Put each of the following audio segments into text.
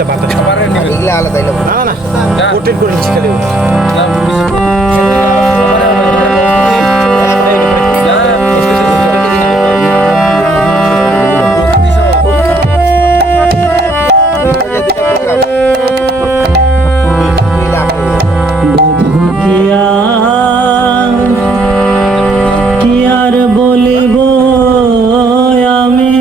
একটা ভাত খাবারের এগুলা আলাদা এলো না না না পোর্ট্রেট করে নিচ্ছি খালি কি আর বলিব আমি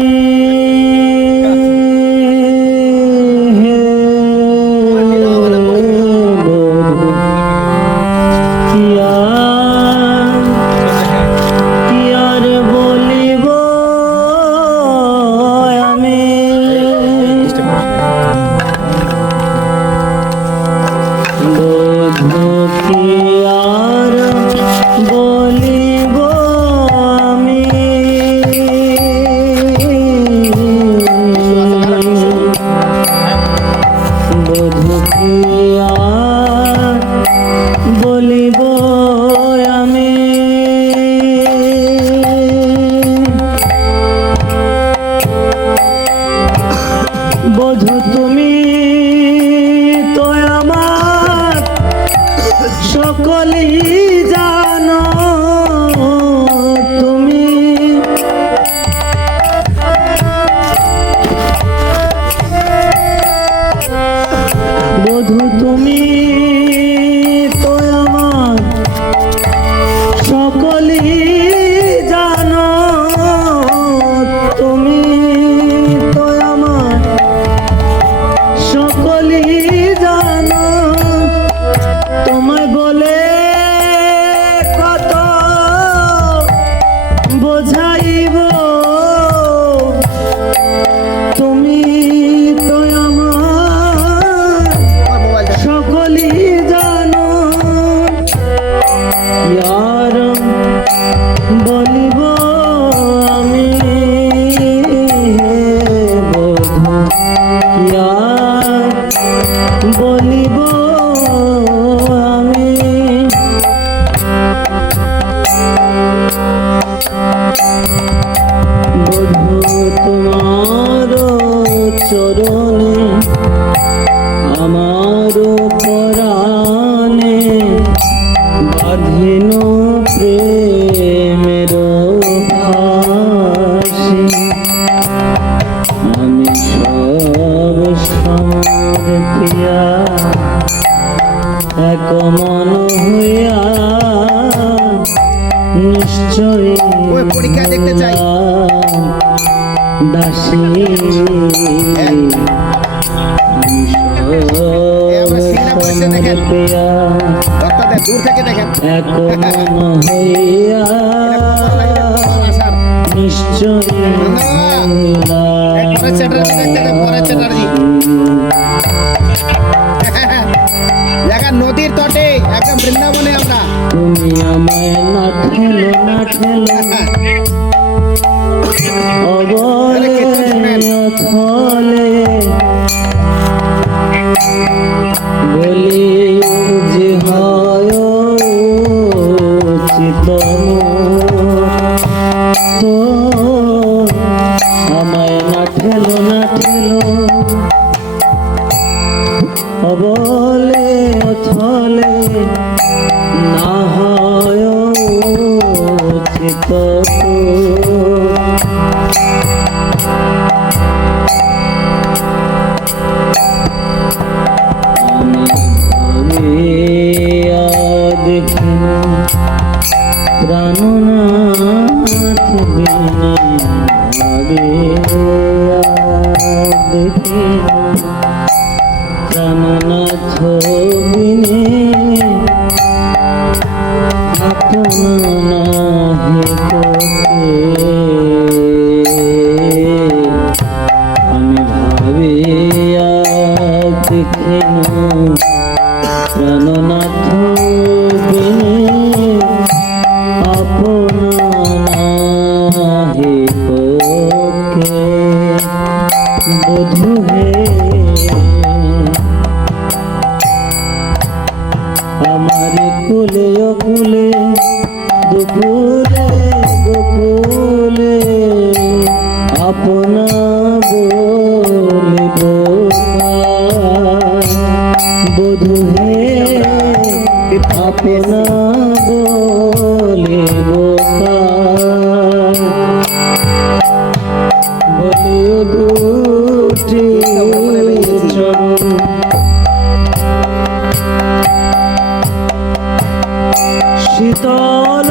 কি আর বলিব আমি বধূ কি আর বলিব আমি বধূ কি আর বলিব আমি বধূ তুমি তো আমার সকলেই জানো তুমি বধূ তুমি তো আমার সকলেই জানো তুমি তো আমার সকলেই জানো তোমায় বলে কত বোঝাইব তুমি তো আমার সকলেই জানো আর বলিব আমি বধূ আর বলিব আমি বধূ তোমার চরণে আমার পরাণে বাঁধিন প্রেমের ফাঁসি আমি সব সমর্পিয়া এক মন হইয়া নিশ্চয় ওই পরীক্ষা দেখতে চাই। দাসী দূর থেকে দেখেন এক মন হইয়া নিশ্চয় দেখেন নদীর তটে একদম বৃন্দাবনে আমরা তুমি আমায় না ঠেলো না ঠেলো অবলে অথলে বলি যে হয় চিতম তো আমায় না ঠেলো না ঠেলো অবলে অথলে না হয় চিত দেখি প্রাণনাথ বিনা দেখি প্রাণনাথ বিনে আপনা নাহি আমি ভাবিয়া দেখিন প্রাণনাথ বিনে আপনা নাহি বধূ হে আমার কুলে অকুলে দুপুরে গোকুলে আপনা বলিব বধূ হে আপনা বলিব বলিও দুটি চরণ শীতল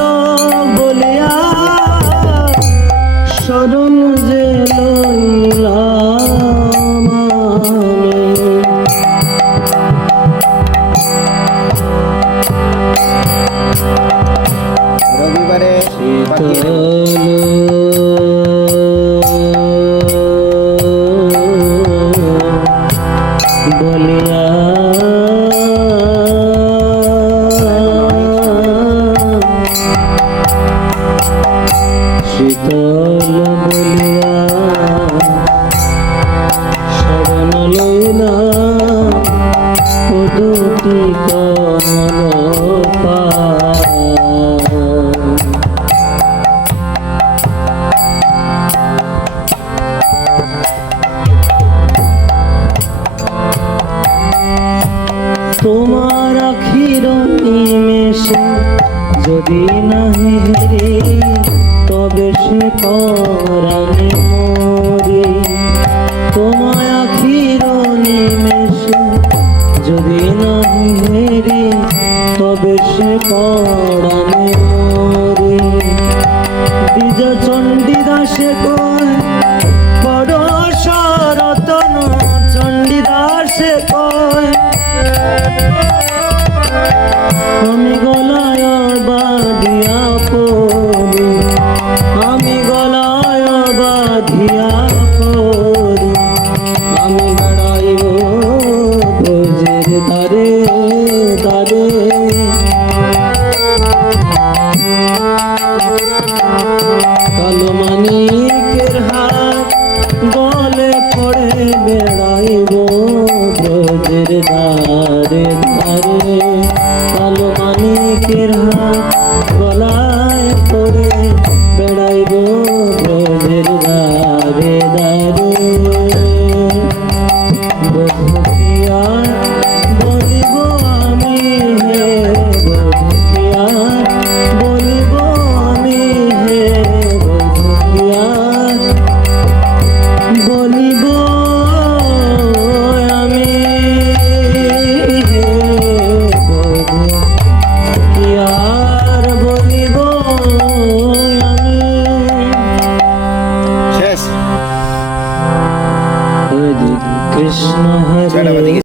বলিয়া শরণ যে লইলাম আমি। রবিবারে বলিয়া শীতল বলিয়া শরণ লইলা ও দুটি কমল পায়। তোমার আখির নিমেষে যদি নাহি হেরে তবে সে পরাণে মরে। তোমার আখির নিমেষে যদি নাহি হেরে তবে সে পরাণে মরে। দ্বিজ চণ্ডীদাসে কয় বড় সরতন চণ্ডীদাসে কয় আমি গলায় বাঁধিয়া পড়ি আমি গলায় বাঁধিয়া পড়ি আমি বেড়াইব ব্রজের দ্বারে দ্বারে। কালো মানিকের হাত গলে পড়ে বেড়াইব ব্রজের দ্বারে দ্বারে। কালো মানিকের হাত গলায় পড়ে বেড়াইব ব্রজের দ্বারে দ্বারে। বধুকিয়া বলিব আমি হে বধুকিয়া বলিব আমি হে বধুকিয়া বলিব আমি হে বধুকিয়ার বলিব আমি। শেষ হরে কৃষ্ণ হরে